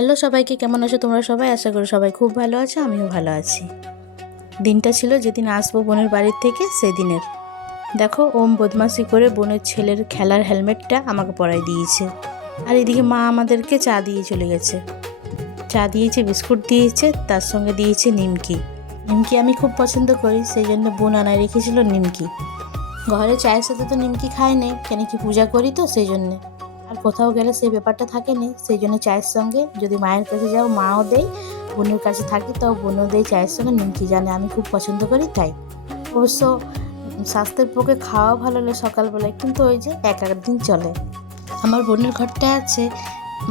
Hello সবাইকে, কেমন আছো তোমরা সবাই? আশা করি সবাই খুব ভালো আছো, আমিও ভালো আছি। দিনটা ছিল যেদিন আসবো বোনের বাড়ির থেকে, সেদিনের। দেখো, ওম বদমাশি করে বোনের ছেলের খেলার হেলমেটটা আমাকে পরাই দিয়েছে। আর এদিকে মা আমাদেরকে চা দিয়ে চলে গেছে। চা দিয়েছে, বিস্কুট দিয়েছে, তার সঙ্গে দিয়েছে নিমকি। নিমকি আমি খুব পছন্দ করি, সেই জন্য বোন আনায় রেখেছিল নিমকি। ঘরে চায়ের সাথে তো নিমকি খাই নেই, কেন কি পূজা করি তো সেই জন্যে। আর কোথাও গেলে সেই ব্যাপারটা থাকেনি, সেই জন্য চায়ের সঙ্গে যদি মায়ের কাছে যাও মাও দেয়, বোনের কাছে থাকি তাও বোনও দেয় চায়ের সঙ্গে নিমকি, জানে আমি খুব পছন্দ করি তাই। অবশ্য স্বাস্থ্যের পক্ষে খাওয়া ভালো লাগে সকালবেলায়, কিন্তু ওই যে এক দিন চলে। আমার বোনের ঘরটা আছে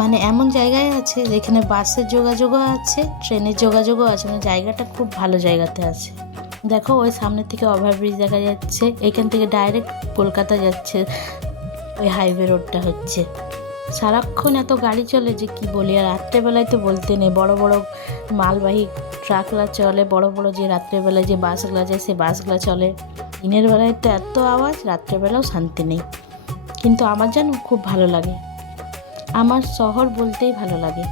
মানে এমন জায়গায় আছে যেখানে বাসের যোগাযোগও আছে, ট্রেনের যোগাযোগও আছে, মানে জায়গাটা খুব ভালো জায়গাতে আছে। দেখো, ওই সামনে থেকে ওভারব্রিজ দেখা যাচ্ছে, এখান থেকে ডাইরেক্ট কলকাতা যাচ্ছে ওই হাইওয়ে রোডটা হচ্ছে। সারাক্ষণ এত গাড়ি চলে যে কি বলি, আর রাত্রেবেলায় তো বলতে নেই, বড় বড় মালবাহী ট্রাকগুলো চলে, বড় বড় যে রাত্রেবেলায় যে বাসগুলো যায় সে বাসগুলো চলে। দিনের বেলায় তো এত আওয়াজ, রাত্রেবেলাও শান্তি নেই। কিন্তু আমার যেন খুব ভালো লাগে, আমার শহর বলতেই ভালো লাগে।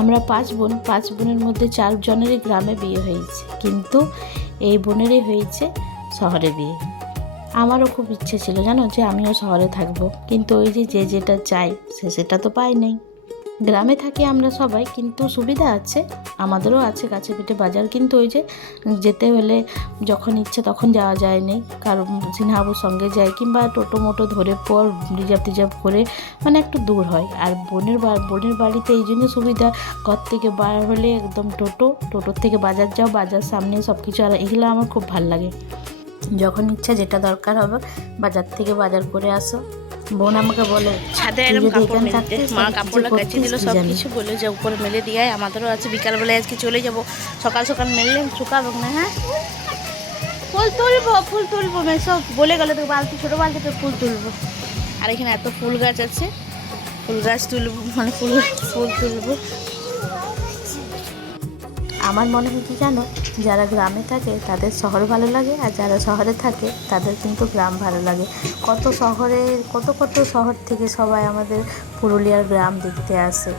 আমরা 5 বোন, 5 বোনের মধ্যে 4 জনেরই গ্রামে বিয়ে হয়েছে, কিন্তু এই বোনেরই হয়েছে শহরে বিয়ে। আমারও খুব ইচ্ছে ছিল জানো যে আমিও শহরে থাকবো, কিন্তু ওই যে যেটা চাই সেটা তো পাই নাই। গ্রামে থাকি আমরা সবাই, কিন্তু সুবিধা আছে, আমাদেরও আছে কাছে পিঠে বাজার, কিন্তু ওই যে যেতে হলে যখন ইচ্ছে তখন যাওয়া যায় নেই, কারণ সিনহাবুর সঙ্গে যাই কিংবা টোটো মোটো ধরে পর রিজার্ভ করে, মানে একটু দূর হয়। আর বোনের বাড়িতে এই জন্য সুবিধা, ঘর থেকে বার হলে একদম টোটোর থেকে বাজার যাও, বাজার সামনে সব কিছু, আর এগুলো আমার খুব ভালো লাগে। যখন ইচ্ছা যেটা দরকার হবে বাজার থেকে বাজার করে আসো। বোন আমাকে বলে ছাদে এরকম কাপড় মেলতে, মা কাপড়টা কেচে দিল, সব কিছু বলে যে উপরে মেলে দিয়ে আমাদেরও আছে। বিকালবেলায় আজকে চলে যাব, সকাল সকাল মেললে শুকাবো না। হ্যাঁ, ফুল তুলবো সব বলে গেলো তো, বালতি ছোটো বালতিতে ফুল তুলবো। আর এখানে এত ফুল গাছ আছে, ফুল গাছ তুলবো, মানে ফুল তুলবো। আমার মনে হয় কি জানো, যারা গ্রামে থাকে তাদের শহর ভালো লাগে, আর যারা শহরে থাকে তাদের কিন্তু গ্রাম ভালো লাগে। কত শহর থেকে সবাই আমাদের পুরুলিয়ার গ্রাম দেখতে আসে,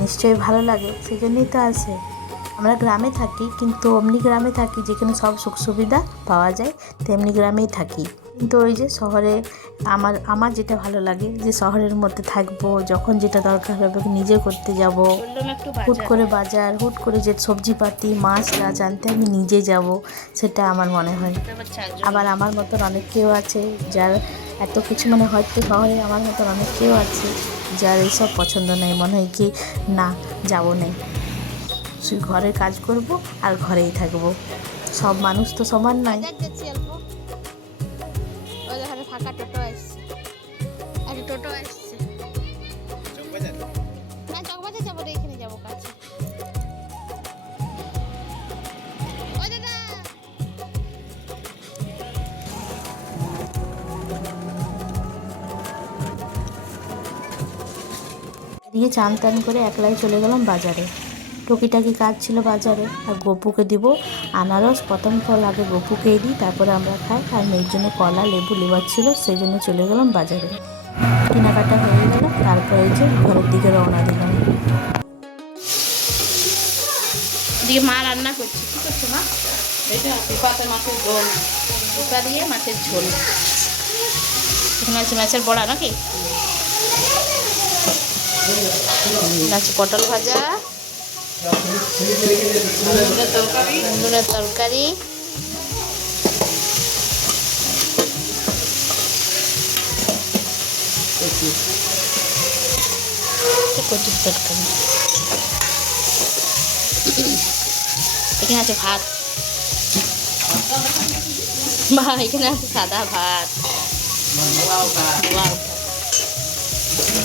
নিশ্চয়ই ভালো লাগে, সেই জন্যই তো আসে। আমরা গ্রামে থাকি, কিন্তু অমনি গ্রামে থাকি যেখানে সব সুখ সুবিধা পাওয়া যায়, তেমনি গ্রামেই থাকি। কিন্তু ওই যে শহরে আমার যেটা ভালো লাগে যে শহরের মধ্যে থাকবো, যখন যেটা দরকার হবে নিজে করতে যাব, হুট করে বাজার, হুট করে যে সবজিপাতি মাছ গাছ আনতে আমি নিজে যাব, সেটা আমার মনে হয়। আবার আমার মতন অনেক কেউ আছে যার এত কিছু, মানে হয়তো শহরে আমার মতন অনেক কেউ আছে যার এইসব পছন্দ নেই, মনে হয় কি না যাবো নেই, শুধু ঘরের কাজ করব আর ঘরেই থাকবো। সব মানুষ তো সমান নয়। ফাঁকা টোটো আসছে, আর টোটো আসছে না, চকবাজার যাবো, এখানে যাবো কাছে। দিয়ে চান টান করে একলাই চলে গেলাম বাজারে, টুকিটাকি কাজ ছিল বাজারে। আর গপুকে দিব আনারস, প্রথম ফল আগে গপুকেই দিই, তারপরে আমরা খাই। আর মেয়ের জন্য কলা লেবু লিভার ছিল, সেই জন্য চলে গেলাম বাজারে। কেনাকাটা হয়ে গেল, তারপরে যে ঘরের দিকে রওনা দিলাম। দিয়ে মা রান্না করছে, কি করছে মা? এটা পেঁপাতে মাছের ঝোল, পেঁপা দিয়ে মাছের ঝোল। এখানে আছে মাছের বড়া নাকি, আছে পটল ভাজা, তরকারি, কচুর তরকারি। এখানে আছে ভাত, বা এখানে আছে সাদা ভাত।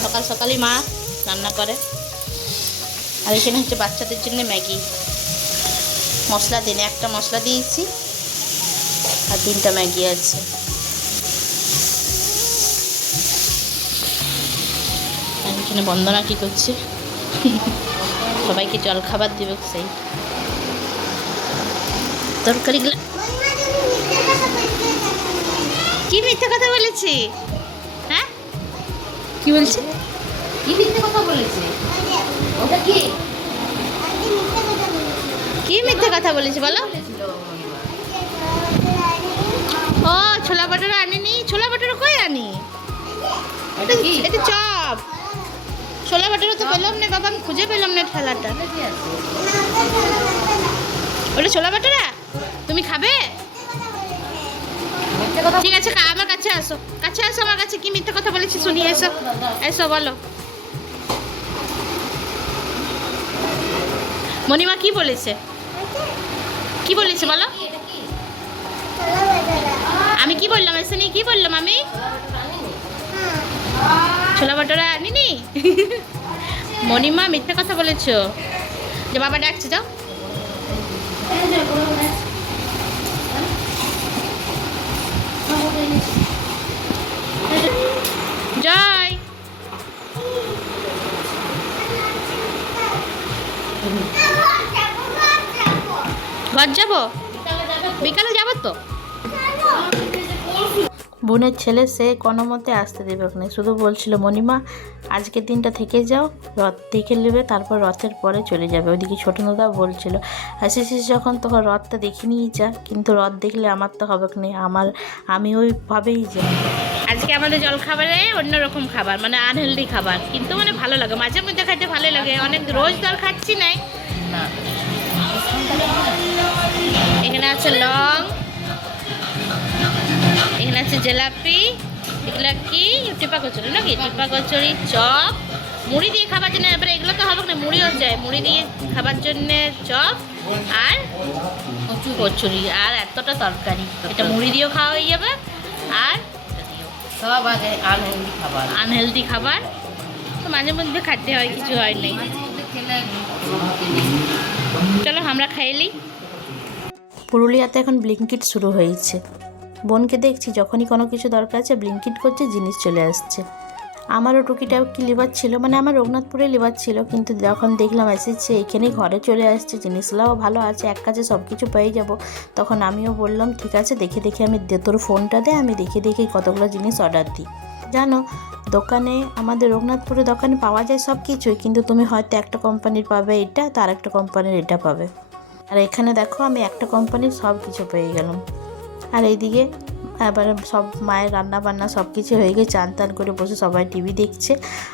সকাল সকালই মা রান্না করে। আর এখানে হচ্ছে বাচ্চাদের জন্য ম্যাগি, মশলা দিনে একটা মশলা দিয়েছি, আর 3টা ম্যাগি আছে। আর এখানে বন্দনা কি করছে, সবাইকে জল খাবার দেবে, সেই তরকারিগুলো। কি মিথ্যে কথা বলেছি? হ্যাঁ, কি বলছে? কি মিথ্যে কথা বলেছে? ও কি মিথ্যে কথা বলেছি বলো? ও ছোলা বাটারা আনেনি। ছোলা বাটারা কই আনি? এটা চপ। ছোলা বাটারা তো পেলাম না বাবা, আমি খুঁজে পেলাম না ঠেলাটা। ওটা ছোলা বাটারা তুমি খাবে? ঠিক আছে, আমার কাছে আসো, কাছে আসো আমার কাছে। কি মিথ্যে কথা বলেছি শুনি, এসো এসো বলো। মণিমা কি বলেছে? কি বলেছে বলো? আমি কি বললাম? এসে নিয়ে কি বললাম আমি? ছোলা বাটোরা আনিনি? মণিমা মিথ্যে কথা বলেছো। যে বাবা ডাকছে, যাও। জয়, ঘর যাবো, বিকালে যাবো তো। বোনের ছেলে সে কোনো মতে আসতে দেবে না, শুধু বলছিল মণিমা আজকের দিনটা থেকে যাও, রথ দেখে নেবে, তারপর রথের পরে চলে যাবে। ওইদিকে ছোটো দাদা বলছিল আসিস যখন তখন রথটা দেখে নিয়ে যা, কিন্তু রথ দেখলে আমার তো হবে না, আমি ওইভাবেই যাই। আজকে আমাদের জলখাবারে অন্যরকম খাবার, মানে আনহেলদি খাবার, কিন্তু মানে ভালো লাগে, মাঝে মধ্যে খাইতে ভালোই লাগে। অনেক রোজ তো আর খাচ্ছি নাই। এখানে আছে লং, এখানে আছে জিলাপি, এগুলা কি টিপা কচুরি নাকি? টিপা কচুরি, চপ, মুড়ি দিয়ে খাবার জন্য। এবারে এগুলো তো হবে না, মুড়িও চাই, মুড়ি দিয়ে খাবার জন্য চপ আর কচুরি আর এতটা তরকারি। এটা মুড়ি দিয়েও খাওয়া হয়ে যাবে আর সব আগে আনহেলদি খাবার। আনহেলদি খাবার তো মাঝে মধ্যে খাইতে হয়, কিছু হয় নাই। চলো আমরা খাইলি। পুরুলিয়াতে এখন ব্লিঙ্কিট শুরু হয়েছে। বোনকে দেখছি যখনই কোনো কিছু দরকার আছে ব্লিঙ্কিট করছে, জিনিস চলে আসছে। আমারও টুকিটাকি লিভার ছিল, মানে আমার রঘুনাথপুরে লিভার ছিল, কিন্তু যখন দেখলাম এসেছে এখানে ঘরে চলে আসছে, জিনিসগুলোও ভালো আছে, এক কাজে সব কিছু পেয়ে যাব, তখন আমিও বললাম ঠিক আছে দেখে দেখে আমি তোর ফোনটা দে, আমি দেখে দেখে কতগুলো জিনিস অর্ডার দিই। জানো দোকানে, আমাদের রঘুনাথপুরে দোকানে পাওয়া যায় সব কিছুই, কিন্তু তুমি হয়তো একটা কোম্পানির পাবে এটা, তো আরেকটা কোম্পানির এটা পাবে। আর এখানে দেখো আমি একটা কোম্পানির সব কিছু পেয়ে গেলাম। আর এইদিকে এবারে সব মায়ের রান্না বান্না সব কিছু হয়ে গিয়ে চান টান করে বসে সবাই টিভি দেখছে।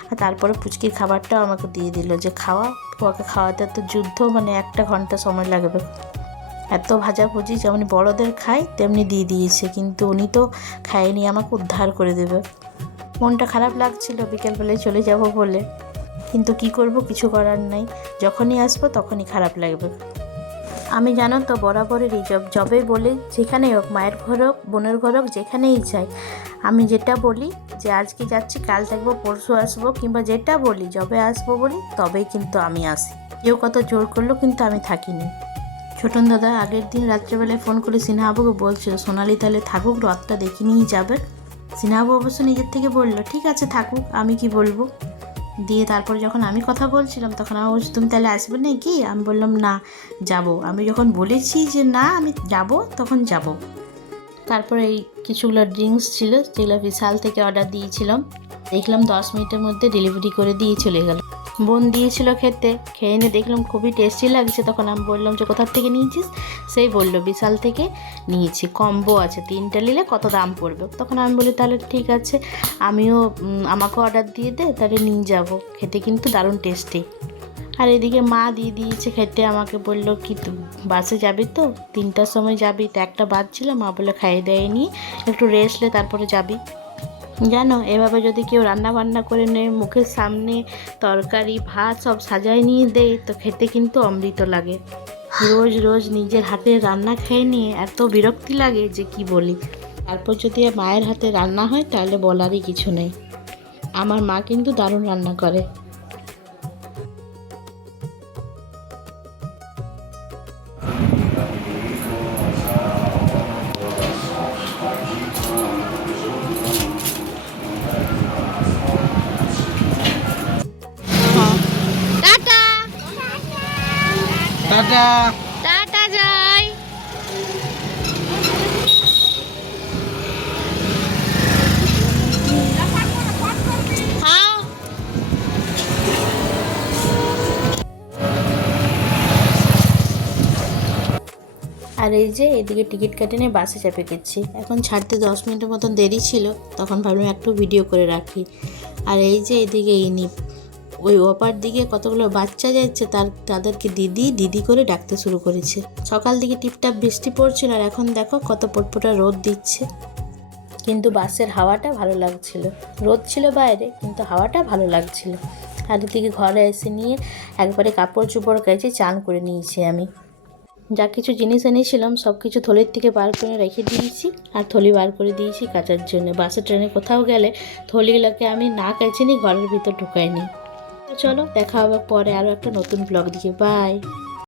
আর তারপরে পুচকির খাবারটাও আমাকে দিয়ে দিল যে খাওয়া। ওকে খাওয়াতে তো যুদ্ধ, মানে 1 ঘন্টা সময় লাগবে। এত ভাজাভুজি যেমন বড়দের খায় তেমনি দিয়ে দিয়েছে, কিন্তু উনি তো খায়নি, আমাকে উদ্ধার করে দেবে। মনটা খারাপ লাগছিল বিকেলবেলায় চলে যাব বলে, কিন্তু কি করব, কিছু করার নাই, যখনই আসবো তখনই খারাপ লাগবে। আমি জানো তো বরাবরেরই যবে বলি, যেখানেই হোক, মায়ের ঘর হোক বোনের ঘর হোক, যেখানেই যাই, আমি যেটা বলি যে আজকে যাচ্ছি কাল থাকবো পরশু আসবো, কিংবা যেটা বলি যবে আসবো বলি তবেই কিন্তু আমি আসি। কেউ কত জোর করলো কিন্তু আমি থাকিনি। ছোটন দাদা আগের দিন রাত্রেবেলায় ফোন করে সিনহাবাবুকে বলছিল সোনালি তাহলে থাকুক, রথটা দেখে নিয়ে যাবে। সিনহাবাবু অবশ্য নিজের থেকে বললো ঠিক আছে থাকুক, আমি কি বলবো। দিয়ে তারপরে যখন আমি কথা বলছিলাম তখন আমার বলছি তুমি তাহলে আসবে না কি? আমি বললাম না যাব, আমি যখন বলেছি যে না আমি যাব তখন যাব। তারপরে এই কিছুগুলো ড্রিঙ্কস ছিল যেগুলো বিশাল থেকে অর্ডার দিয়েছিলাম, দেখলাম 10 মিনিটের মধ্যে ডেলিভারি করে দিয়ে চলে গেল। বোন দিয়েছিল খেতে, খেয়ে এনে দেখলাম খুবই টেস্টি লাগছে। তখন আমি বললাম যে কোথার থেকে নিয়েছিস? সেই বললো বিশাল থেকে নিয়েছি, কম্বো আছে, 3টা নিলে কত দাম পড়বে। তখন আমি বলি তাহলে ঠিক আছে, আমাকেও অর্ডার দিয়ে দে, তাহলে নিয়ে যাব, খেতে কিন্তু দারুণ টেস্টি। আর এদিকে মা দিয়ে দিয়েছে খেতে, আমাকে বললো কি বাসে যাবি তো, 3টার সময় যাবি, তো 1টা বাজছিল, মা বলে খাইয়ে দেয়নি, একটু রেস্ট লে তারপরে যাবি। জানো এভাবে যদি কেউ রান্না বান্না করে নেয়, মুখের সামনে তরকারি ভাত সব সাজায় নিয়ে দেয়, তো খেতে কিন্তু অমৃত লাগে। রোজ রোজ নিজের হাতে রান্না খেয়ে নিয়ে এত বিরক্তি লাগে যে কি বলি। তারপর যদি মায়ের হাতে রান্না হয় তাহলে বলারই কিছু নেই। আমার মা কিন্তু দারুণ রান্না করে। Tata tata. টাটা যাই। হ্যাঁ আর এই যে এদিকে টিকিট কেটে নিয়ে বাসে চেপে গেছি। এখন ছাড়তে 10 মিনিটের মতন দেরি ছিল, তখন ভাবলাম একটু ভিডিও করে রাখি। আর এই যে এদিকে ইনি ওই ওপার দিকে কতগুলো বাচ্চা যাচ্ছে, তাদেরকে দিদি দিদি করে ডাকতে শুরু করেছে। সকাল দিকে টিপটাপ বৃষ্টি পড়ছিল, আর এখন দেখো কত পটপটা রোদ দিচ্ছে। কিন্তু বাসের হাওয়াটা ভালো লাগছিল। রোদ ছিল বাইরে, কিন্তু হাওয়াটা ভালো লাগছিল। আর এদিকে ঘরে এসে নিয়ে একবারে কাপড় চোপড় কেচে চান করে নিয়েছি আমি। যা কিছু জিনিস এনেছিলাম সব কিছু থলির থেকে বার করে রেখে দিয়েছি, আর থলি বার করে দিয়েছি কাচার জন্য। বাসে ট্রেনে কোথাও গেলে থলিগুলোকে আমি না কেচে নিই, ঘরের ভিতর ঢুকাই নিই। তো চলো দেখা হবে পরে আরও একটা নতুন ব্লগ দিয়ে। বাই।